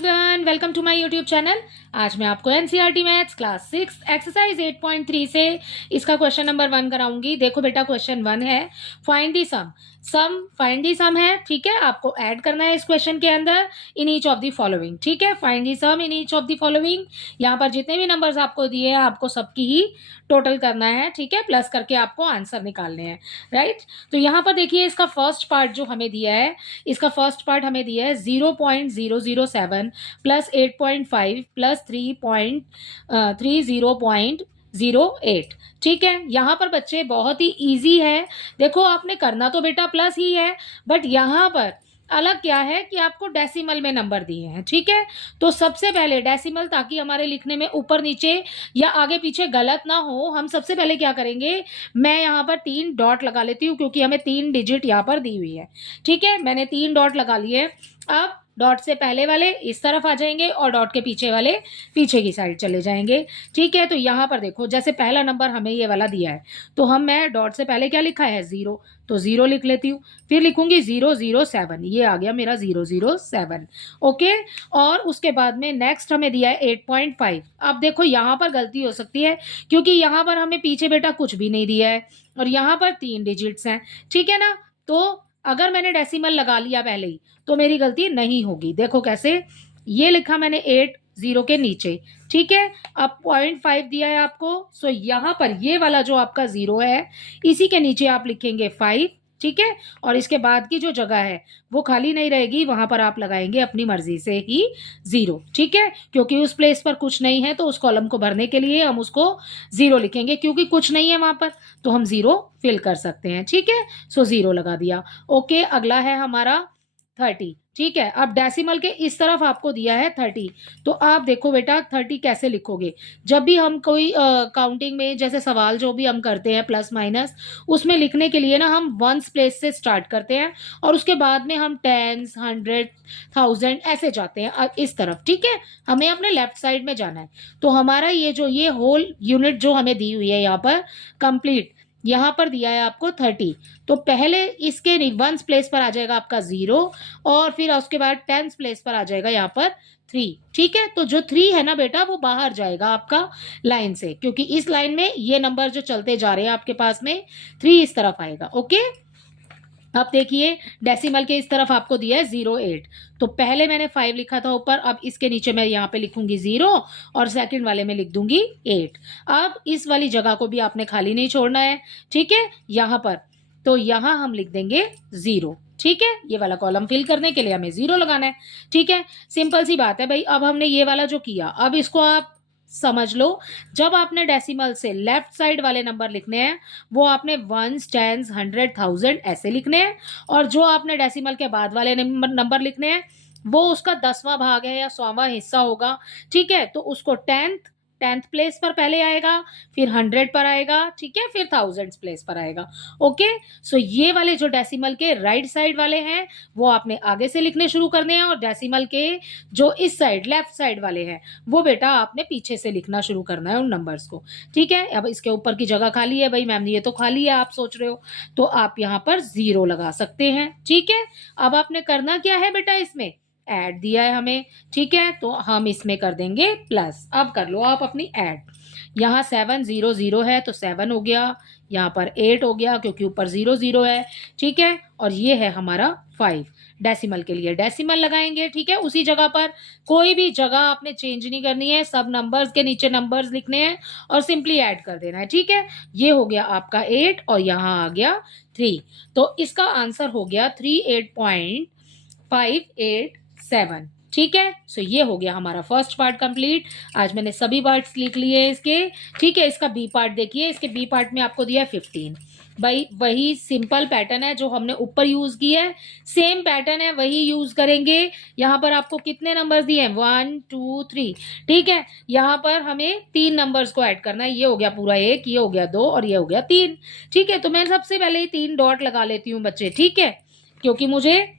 Everyone, welcome to my YouTube channel. आज मैं आपको एनसीईआरटी मैथ्स क्लास 6 एक्सरसाइज 8.3 से इसका क्वेश्चन नंबर 1 कराऊंगी। देखो बेटा, क्वेश्चन 1 है find the some. Find the सम है, ठीक है। आपको ऐड करना है इस क्वेश्चन के अंदर in each of the following, ठीक है। Find the sum in each of the following. यहाँ पर जितने भी नंबर्स आपको दिए हैं आपको सबकी ही टोटल करना है, ठीक है। प्लस करके आपको आंसर निकालने हैं, राइट। तो यहाँ पर देखिए, इसका फर्स्ट पार्ट जो हमें दिया है, इसका फर्स्ट पार्ट हमें दिया है 0.007 प्लस 8.5 प्लस 30.08, ठीक है। यहाँ पर बच्चे बहुत ही इजी है। देखो, आपने करना तो बेटा प्लस ही है, बट यहाँ पर अलग क्या है कि आपको डेसिमल में नंबर दिए हैं, ठीक है। तो सबसे पहले डेसिमल, ताकि हमारे लिखने में ऊपर नीचे या आगे पीछे गलत ना हो, हम सबसे पहले क्या करेंगे, मैं यहाँ पर 3 डॉट लगा लेती हूँ क्योंकि हमें 3 डिजिट यहाँ पर दी हुई है, ठीक है। मैंने 3 डॉट लगा लिए। अब डॉट से पहले वाले इस तरफ आ जाएंगे और डॉट के पीछे वाले पीछे की साइड चले जाएंगे, ठीक है। तो यहाँ पर देखो, जैसे पहला नंबर हमें ये वाला दिया है, तो मैं डॉट से पहले क्या लिखा है 0, तो 0 लिख लेती हूँ। फिर लिखूंगी 007, ये आ गया मेरा 007, ओके। और उसके बाद में नेक्स्ट हमें दिया है 8.5। अब देखो, यहाँ पर गलती हो सकती है क्योंकि यहाँ पर हमें पीछे बेटा कुछ भी नहीं दिया है और यहाँ पर 3 डिजिट्स हैं, ठीक है ना। तो अगर मैंने डेसिमल लगा लिया पहले ही तो मेरी गलती नहीं होगी। देखो कैसे, ये लिखा मैंने 8 0 के नीचे, ठीक है। अब 0.5 दिया है आपको, सो यहाँ पर ये वाला जो आपका 0 है इसी के नीचे आप लिखेंगे 5, ठीक है। और इसके बाद की जो जगह है वो खाली नहीं रहेगी, वहां पर आप लगाएंगे अपनी मर्जी से ही 0, ठीक है। क्योंकि उस प्लेस पर कुछ नहीं है तो उस कॉलम को भरने के लिए हम उसको 0 लिखेंगे, क्योंकि कुछ नहीं है वहां पर तो हम 0 फिल कर सकते हैं, ठीक है। सो 0 लगा दिया, ओके। अगला है हमारा 30, ठीक है। अब डेसिमल के इस तरफ आपको दिया है 30, तो आप देखो बेटा 30 कैसे लिखोगे। जब भी हम कोई काउंटिंग में जैसे सवाल जो भी हम करते हैं प्लस माइनस, उसमें लिखने के लिए ना हम वंस प्लेस से स्टार्ट करते हैं और उसके बाद में हम टेंस, 100, 1000 ऐसे जाते हैं इस तरफ, ठीक है। हमें अपने लेफ्ट साइड में जाना है। तो हमारा ये होल यूनिट जो हमें दी हुई है यहाँ पर कंप्लीट, यहाँ पर दिया है आपको 30, तो पहले इसके वंस प्लेस पर आ जाएगा आपका 0 और फिर उसके बाद टेंस प्लेस पर आ जाएगा यहाँ पर 3, ठीक है। तो जो 3 है ना बेटा वो बाहर जाएगा आपका लाइन से, क्योंकि इस लाइन में ये नंबर जो चलते जा रहे हैं आपके पास में 3 इस तरफ आएगा, ओके। अब देखिए, डेसिमल के इस तरफ आपको दिया है 08, तो पहले मैंने 5 लिखा था ऊपर, अब इसके नीचे मैं यहाँ पे लिखूंगी 0 और सेकंड वाले में लिख दूंगी 8। अब इस वाली जगह को भी आपने खाली नहीं छोड़ना है, ठीक है, यहाँ पर। तो यहाँ हम लिख देंगे 0, ठीक है। ये वाला कॉलम फिल करने के लिए हमें 0 लगाना है, ठीक है। सिंपल सी बात है भाई। अब हमने ये वाला जो किया, अब इसको आप समझ लो, जब आपने डेसिमल से लेफ्ट साइड वाले नंबर लिखने हैं वो आपने वंस, टेंस, 100, 1000 ऐसे लिखने हैं, और जो आपने डेसिमल के बाद वाले नंबर लिखने हैं वो उसका 10वां भाग है या 100वां हिस्सा होगा, ठीक है। तो उसको टेंथ प्लेस पर पहले आएगा, फिर 100 पर आएगा, ठीक है, फिर 1000 प्लेस पर आएगा, ओके। सो ये वाले जो डेसिमल के राइट साइड वाले हैं वो आपने आगे से लिखने शुरू करने हैं, और डेसिमल के जो इस साइड लेफ्ट साइड वाले हैं वो बेटा आपने पीछे से लिखना शुरू करना है उन नंबर्स को, ठीक है। अब इसके ऊपर की जगह खाली है भाई मैम, ये तो खाली है आप सोच रहे हो, तो आप यहाँ पर 0 लगा सकते हैं, ठीक है। अब आपने करना क्या है बेटा, इसमें ऐड दिया है हमें, ठीक है, तो हम इसमें कर देंगे प्लस। अब कर लो आप अपनी ऐड। यहाँ 700 है तो 7 हो गया, यहाँ पर 8 हो गया क्योंकि ऊपर 00 है, ठीक है। और ये है हमारा 5। डेसिमल के लिए डेसिमल लगाएंगे, ठीक है। उसी जगह पर कोई भी जगह आपने चेंज नहीं करनी है, सब नंबर्स के नीचे नंबर्स लिखने हैं और सिंपली ऐड कर देना है, ठीक है। ये हो गया आपका 8 और यहाँ आ गया 3, तो इसका आंसर हो गया 38.587, ठीक है। सो ये हो गया हमारा फर्स्ट पार्ट कंप्लीट। आज मैंने सभी पार्ट्स लिख लिए इसके, ठीक है। इसका बी पार्ट देखिए, इसके बी पार्ट में आपको दिया है 15। भाई वही सिंपल पैटर्न है जो हमने ऊपर यूज किया है, सेम पैटर्न है, वही यूज करेंगे। यहाँ पर आपको कितने नंबर्स दिए हैं, 1 2 3, ठीक है। यहाँ पर हमें 3 नंबर्स को ऐड करना है, ये हो गया पूरा 1, ये हो गया 2 और ये हो गया 3, ठीक है। तो मैं सबसे पहले ही 3 डॉट लगा लेती हूँ बच्चे, ठीक है, क्योंकि मुझे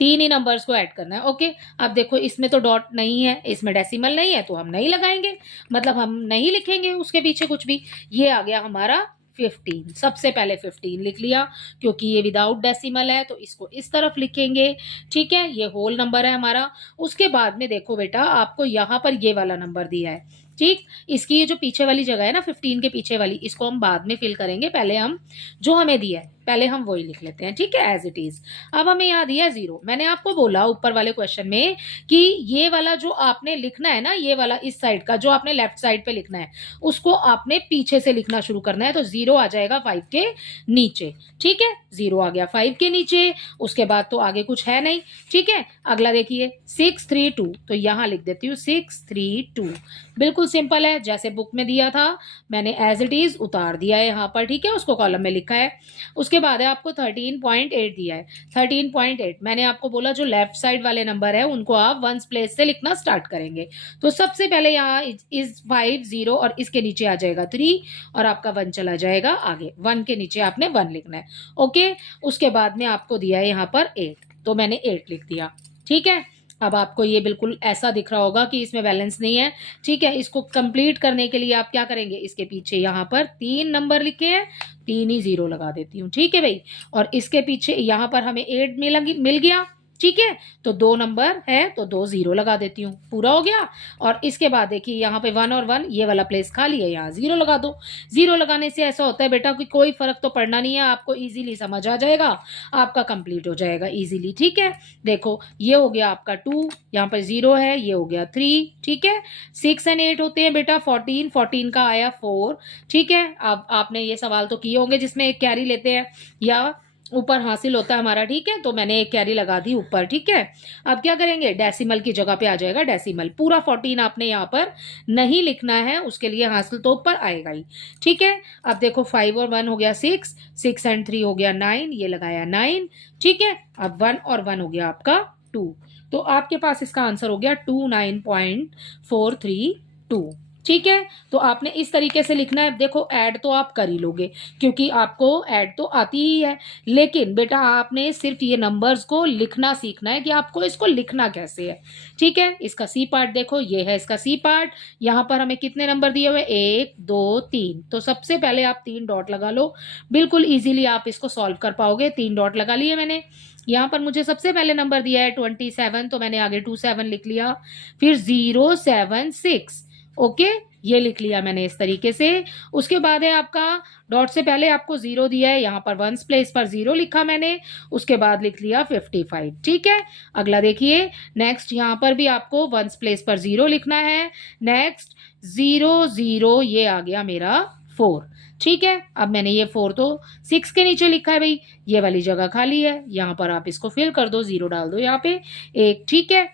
3 ही नंबर्स को ऐड करना है, ओके। अब देखो, इसमें तो डॉट नहीं है, इसमें डेसिमल नहीं है, तो हम नहीं लगाएंगे, मतलब हम नहीं लिखेंगे उसके पीछे कुछ भी। ये आ गया हमारा 15, सबसे पहले 15 लिख लिया क्योंकि ये विदाउट डेसिमल है तो इसको इस तरफ लिखेंगे। ठीक है, ये होल नंबर है हमारा। उसके बाद में देखो बेटा आपको यहाँ पर ये वाला नंबर दिया है। ठीक, इसकी ये जो पीछे वाली जगह है ना 15 के पीछे वाली, इसको हम बाद में फिल करेंगे, पहले हम जो हमें दिया है पहले हम वही लिख लेते हैं। ठीक है, एज इट इज। अब हमें यहाँ दिया है 0। मैंने आपको बोला ऊपर वाले क्वेश्चन में कि ये वाला जो आपने लिखना है ना, ये वाला इस साइड का जो आपने लेफ्ट साइड पे लिखना है उसको आपने पीछे से लिखना शुरू करना है। तो 0 आ जाएगा 5 के नीचे। ठीक है, 0 आ गया 5 के नीचे, उसके बाद तो आगे कुछ है नहीं। ठीक है, अगला देखिए 632, तो यहाँ लिख देती हूँ 632। बिल्कुल सिंपल है, जैसे बुक में दिया था मैंने एज इट इज उतार दिया है यहाँ पर। ठीक है, उसको कॉलम में लिखा है। उसके बाद है आपको 13.8 दिया है। 13.8 मैंने आपको बोला जो लेफ्ट साइड वाले नंबर है उनको आप वंस प्लेस से लिखना स्टार्ट करेंगे। तो सबसे पहले यहाँ इस 5 0 और इसके नीचे आ जाएगा 3 और आपका 1 चला जाएगा आगे। 1 के नीचे आपने 1 लिखना है। ओके, उसके बाद में आपको दिया है यहाँ पर 8, तो मैंने 8 लिख दिया। ठीक है, अब आपको ये बिल्कुल ऐसा दिख रहा होगा कि इसमें बैलेंस नहीं है। ठीक है, इसको कंप्लीट करने के लिए आप क्या करेंगे, इसके पीछे यहाँ पर 3 नंबर लिखे हैं, 3 ही 0 लगा देती हूँ। ठीक है भाई, और इसके पीछे यहाँ पर हमें 8 मिल गया। ठीक है, तो 2 नंबर है तो 2 0 लगा देती हूँ, पूरा हो गया। और इसके बाद देखिए यहाँ पे 1 और 1 ये वाला प्लेस खाली है, यहाँ 0 लगा दो। 0 लगाने से ऐसा होता है बेटा कि कोई फर्क तो पड़ना नहीं है, आपको इजीली समझ आ जाएगा, आपका कंप्लीट हो जाएगा इजीली। ठीक है, देखो ये हो गया आपका 2, यहाँ पर 0 है, ये हो गया 3। ठीक है, 6 और 8 होते हैं बेटा 14, 14 का आया 4। ठीक है, अब आपने ये सवाल तो किए होंगे जिसमें एक कैरी लेते हैं या ऊपर हासिल होता है हमारा। ठीक है, तो मैंने एक कैरी लगा दी ऊपर। ठीक है, अब क्या करेंगे, डेसिमल की जगह पे आ जाएगा डेसिमल। पूरा 14 आपने यहाँ पर नहीं लिखना है, उसके लिए हासिल तो ऊपर आएगा ही। ठीक है, अब देखो 5 और 1 हो गया 6, 6 एंड 3 हो गया 9, ये लगाया 9। ठीक है, अब 1 और 1 हो गया आपका 2, तो आपके पास इसका आंसर हो गया 29.432। ठीक है, तो आपने इस तरीके से लिखना है। देखो ऐड तो आप कर ही लोगे क्योंकि आपको ऐड तो आती ही है, लेकिन बेटा आपने सिर्फ ये नंबर्स को लिखना सीखना है कि आपको इसको लिखना कैसे है। ठीक है, इसका सी पार्ट देखो, ये है इसका सी पार्ट। यहाँ पर हमें कितने नंबर दिए हुए, 1 2 3, तो सबसे पहले आप 3 डॉट लगा लो। बिल्कुल इजीली आप इसको सॉल्व कर पाओगे। 3 डॉट लगा लिए मैंने। यहाँ पर मुझे सबसे पहले नंबर दिया है 27, तो मैंने आगे 27 लिख लिया। फिर 076, ओके, ये लिख लिया मैंने इस तरीके से। उसके बाद है आपका डॉट से पहले आपको 0 दिया है, यहाँ पर वंस प्लेस पर 0 लिखा मैंने। उसके बाद लिख लिया 55। ठीक है, अगला देखिए नेक्स्ट, यहाँ पर भी आपको वंस प्लेस पर 0 लिखना है। नेक्स्ट 0 0, ये आ गया मेरा 4। ठीक है, अब मैंने ये 4 तो 6 के नीचे लिखा है भाई, ये वाली जगह खाली है, यहाँ पर आप इसको फिल कर दो, 0 डाल दो यहाँ पे 1। ठीक है,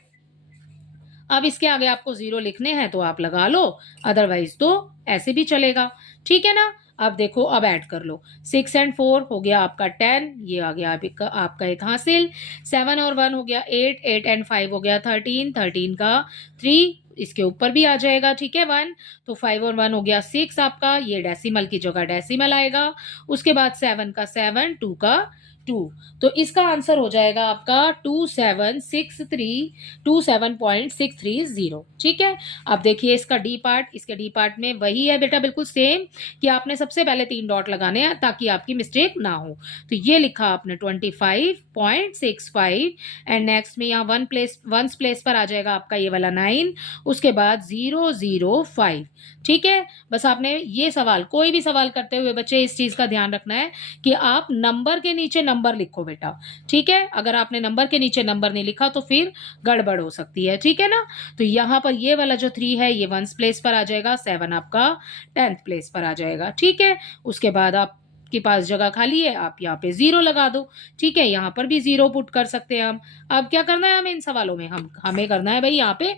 अब इसके आगे आपको 0 लिखने हैं तो आप लगा लो, अदरवाइज तो ऐसे भी चलेगा। ठीक है ना, अब देखो अब ऐड कर लो, 6 एंड 4 हो गया आपका 10, ये आ गया आपका एक हासिल। 7 और 1 हो गया 8, 8 एंड 5 हो गया 13, 13 का 3 इसके ऊपर भी आ जाएगा। ठीक है, 1, तो 5 और 1 हो गया 6 आपका, ये डेसिमल की जगह डेसिमल आएगा। उसके बाद 7 का 7, 2 का 2, तो इसका आंसर हो जाएगा आपका 27.630। ठीक है, अब देखिए इसका डी पार्ट, इसके डी पार्ट में वही है बेटा बिल्कुल सेम कि आपने सबसे पहले 3 डॉट लगाने हैं ताकि आपकी मिस्टेक ना हो। तो ये लिखा आपने 25.65 एंड नेक्स्ट में यहाँ वंस प्लेस पर आ जाएगा आपका ये वाला 9, उसके बाद 005। ठीक है, बस आपने ये सवाल, कोई भी सवाल करते हुए बच्चे इस चीज का ध्यान रखना है कि आप नंबर के नीचे नंबर लिखो बेटा। ठीक है, अगर आपने नंबर के नीचे नंबर नहीं लिखा तो फिर गड़बड़ हो सकती है। ठीक है ना, तो यहाँ पर ये वाला जो 3 है ये वंस प्लेस पर आ जाएगा, 7 आपका 10th प्लेस पर आ जाएगा। ठीक है, उसके बाद आप के पास जगह खाली है, आप यहाँ पे 0 लगा दो। ठीक है, यहाँ पर भी 0 पुट कर सकते हैं हम। अब क्या करना है हमें इन सवालों में, हमें करना है भाई यहाँ पे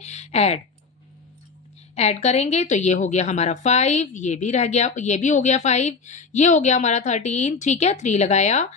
ऐड करेंगे। तो ये हो गया हमारा 5, ये भी रह गया, ये भी हो गया 5, ये हो गया हमारा 13। ठीक है, 3 लगाया,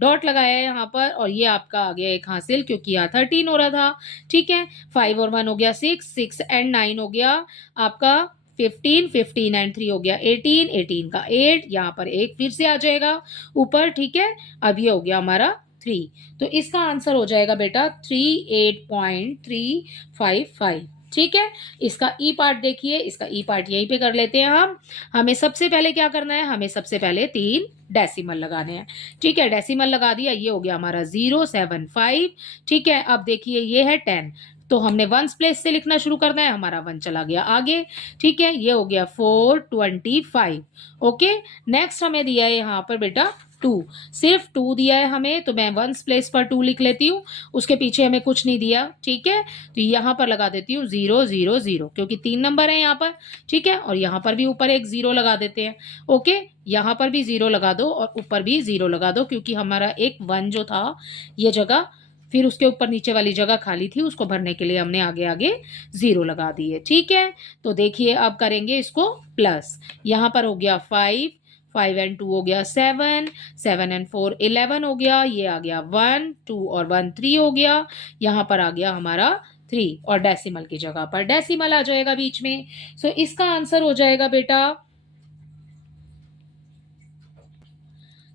डॉट लगाया यहाँ पर, और ये आपका आ गया एक हासिल क्योंकि यहाँ 13 हो रहा था। ठीक है, 5 और 1 हो गया 6, 6 एंड 9 हो गया आपका 15, 15 एंड 3 हो गया 18, 18 का 8, यहाँ पर 1 फिर से आ जाएगा ऊपर। ठीक है, अब ये हो गया हमारा 3, तो इसका आंसर हो जाएगा बेटा 38.355। ठीक है। इसका ई पार्ट देखिए, इसका ई पार्ट यहीं पे कर लेते हैं हम। हमें सबसे पहले क्या करना है, हमें सबसे पहले 3 डेसिमल लगाने हैं। ठीक है, डेसिमल लगा दिया, ये हो गया हमारा 075। ठीक है, अब देखिए ये है 10, तो हमने वंस प्लेस से लिखना शुरू करना है, हमारा 1 चला गया आगे। ठीक है, ये हो गया 425। ओके, नेक्स्ट हमें दिया है यहाँ पर बेटा 2, सिर्फ 2 दिया है हमें, तो मैं वंस प्लेस पर 2 लिख लेती हूँ, उसके पीछे हमें कुछ नहीं दिया। ठीक है, तो यहाँ पर लगा देती हूँ 0 0 0, क्योंकि 3 नंबर है यहाँ पर। ठीक है, और यहाँ पर भी ऊपर एक 0 लगा देते हैं। ओके, यहाँ पर भी 0 लगा दो और ऊपर भी 0 लगा दो, क्योंकि हमारा एक 1 जो था ये जगह, फिर उसके ऊपर नीचे वाली जगह खाली थी, उसको भरने के लिए हमने आगे आगे 0 लगा दिए। ठीक है, तो देखिए अब करेंगे इसको प्लस। यहाँ पर हो गया 5, 5 एंड 2 हो गया 7, 7 एंड 4 11 हो गया, ये आ गया 1, 2 और 1 3 हो गया, यहाँ पर आ गया हमारा 3, और डेसिमल की जगह पर डेसिमल आ जाएगा बीच में। सो इसका आंसर हो जाएगा बेटा,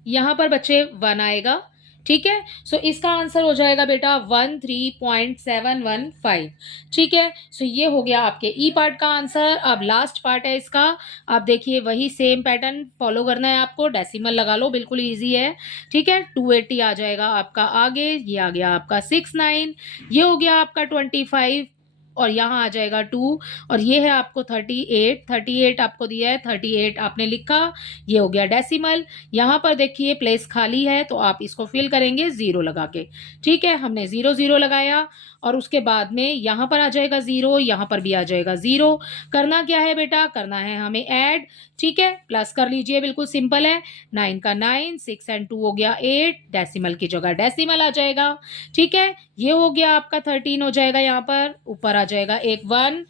यहाँ पर बच्चे 1 आएगा। ठीक है, सो इसका आंसर हो जाएगा बेटा 13.715। ठीक है, सो ये हो गया आपके ई पार्ट का आंसर। अब लास्ट पार्ट है इसका। आप देखिए वही सेम पैटर्न फॉलो करना है आपको, डेसिमल लगा लो, बिल्कुल इजी है। ठीक है, 280 आ जाएगा आपका आगे, ये आ गया आपका 69, ये हो गया आपका 25, और यहाँ आ जाएगा 2, और ये है आपको 38, 38 आपको दिया है, 38 आपने लिखा, ये हो गया डेसिमल। यहाँ पर देखिए प्लेस खाली है, तो आप इसको फिल करेंगे 0 लगा के। ठीक है, हमने 0 0 लगाया, और उसके बाद में यहाँ पर आ जाएगा 0, यहाँ पर भी आ जाएगा 0। करना क्या है बेटा, करना है हमें ऐड। ठीक है, प्लस कर लीजिए, बिल्कुल सिंपल है। 9 का 9, 6 एंड 2 हो गया 8, डेसिमल की जगह डेसिमल आ जाएगा। ठीक है, ये हो गया आपका 13 हो जाएगा, यहाँ पर ऊपर आ जाएगा एक 1,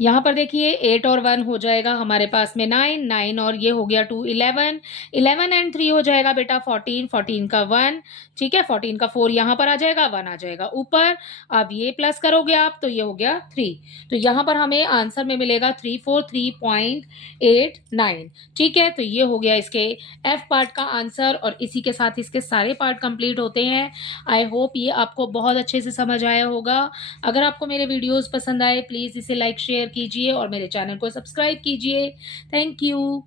यहाँ पर देखिए 8 और 1 हो जाएगा हमारे पास में 9, 9 और ये हो गया 2 11, 11 एंड 3 हो जाएगा बेटा 14, 14 का 1। ठीक है, 14 का 4 यहाँ पर आ जाएगा, 1 आ जाएगा ऊपर। अब ये प्लस करोगे आप, तो ये हो गया 3, तो यहाँ पर हमें आंसर में मिलेगा 343.89। ठीक है, तो ये हो गया इसके एफ पार्ट का आंसर, और इसी के साथ इसके सारे पार्ट कंप्लीट होते हैं। आई होप ये आपको बहुत अच्छे से समझ आया होगा। अगर आपको मेरे वीडियोस पसंद आए, प्लीज़ इसे लाइक शेयर कीजिए और मेरे चैनल को सब्सक्राइब कीजिए। Thank you.